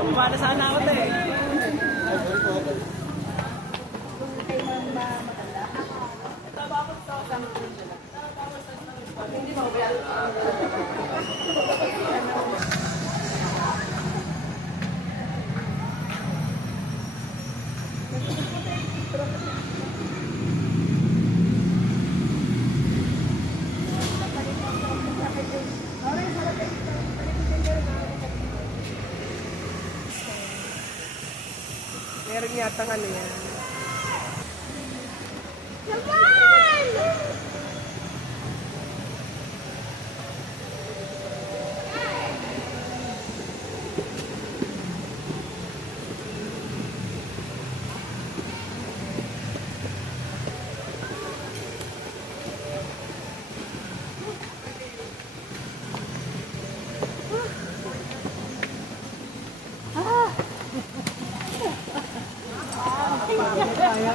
Bumala sana ako eh. Meron yata ano yan.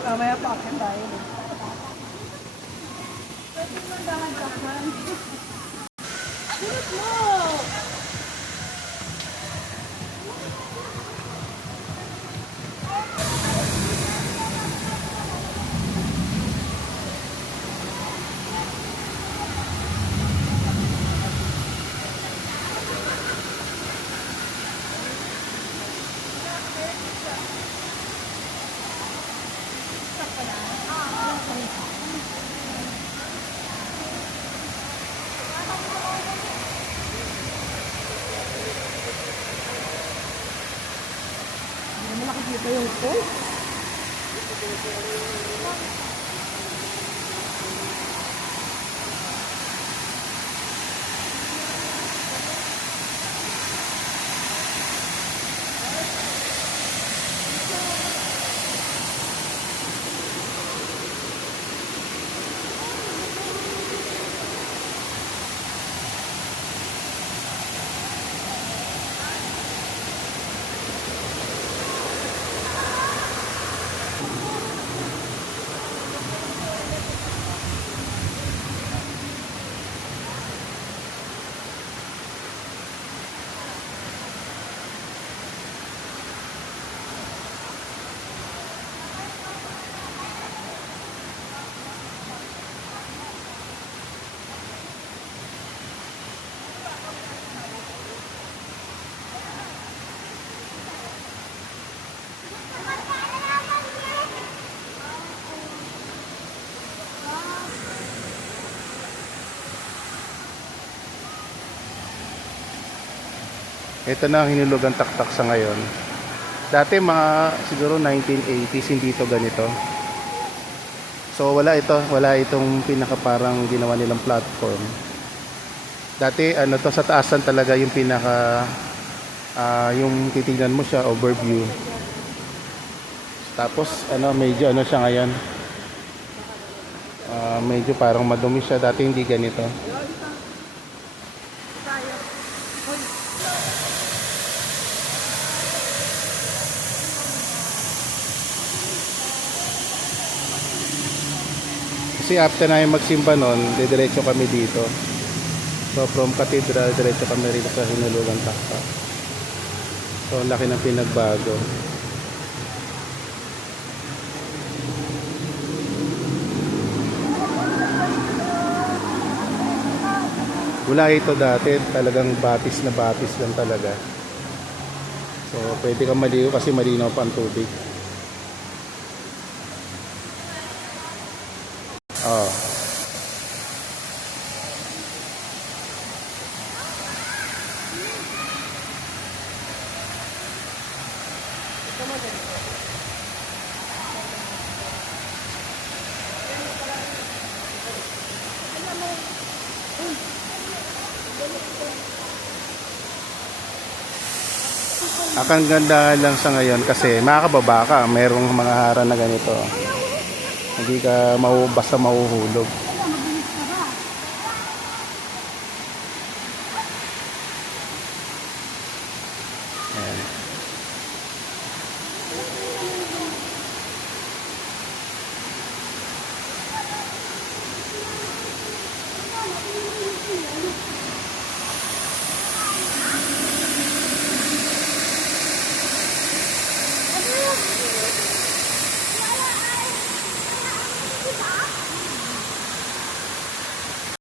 Mamaya pa akin tayo. Pwede mo dahan-dahan. Bilis mo! Nakikita yung pool. Ito na ang hinulugang taktak sa ngayon. Dati mga siguro 1980s hindi ito ganito. So wala itong pinaka parang ginawa nilang platform. Dati ano to, sa taasan talaga yung pinaka yung titingnan mo siya overview. Tapos ano, medyo ano siya ngayon. Medyo parang madumi siya, dati hindi ganito. Kasi after na yung magsimba nun, diretso kami dito. So from Cathedral, diretso kami rito sa Hinulugang Taktak. So laki ng pinagbago. Wala ito dati, talagang batis na batis lang talaga. So pwede kang maligo kasi malinaw pa ang tubig. Oh. Akang ganda lang sa ngayon kasi makakababa ka, merong mga harang na ganito. Hindi ka basta mahuhulog.